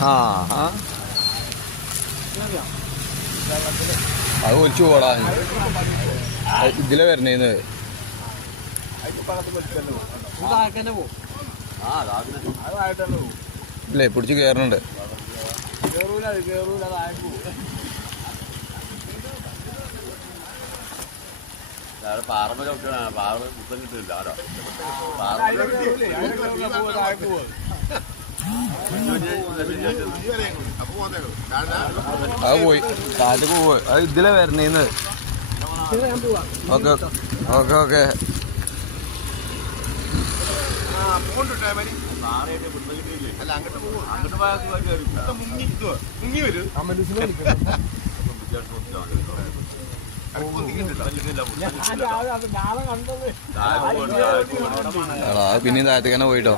ആ അത് ഒലിച്ചു പോടാ. ഇതിലെ വരണേന്ന് ഇല്ലേ പിടിച്ച് കയറുന്നുണ്ട്. പാറമ ചവിട്ടാണ്. പാറ പുത്തം കിട്ടില്ല. അത് പോയി കാറ്റക്ക് പോയി. അത് ഇതിലെ വരണേന്ന്. Okay okay okay. അല്ല അങ്ങോട്ട് പോകും. അങ്ങോട്ട് മുങ്ങി വരും. പിന്നെയും താഴത്തേക്ക് തന്നെ പോയിട്ടോ.